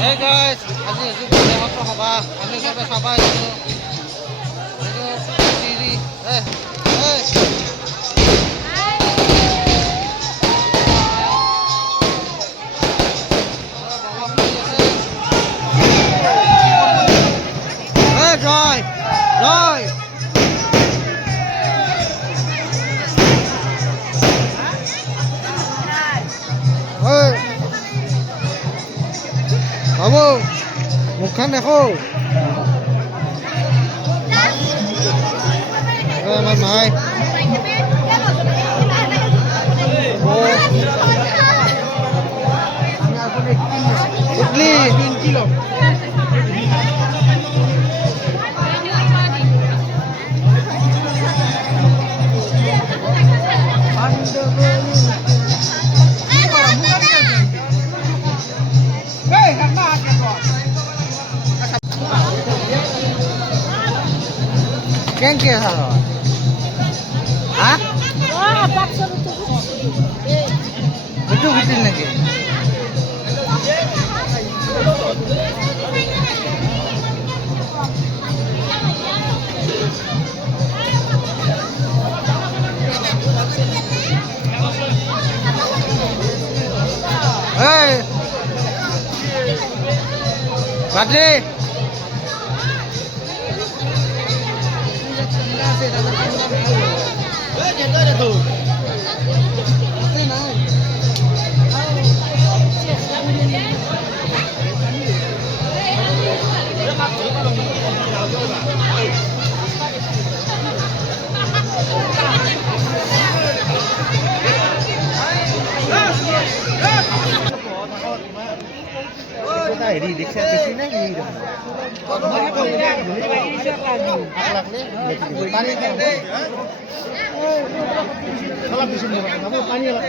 Hey guys, আজি দেহত হবা আমি সবে চাবা এইটো টিভি জয় জয় বাবু মুখখান দেখো আমার মাই idli 3 kilo Keng ke halo? Hah? Wah, bakso itu. Itu kecil lagi. Hey, Badli. Ini dikse di sini gitu. Pani kalau di sini kamu pani lah.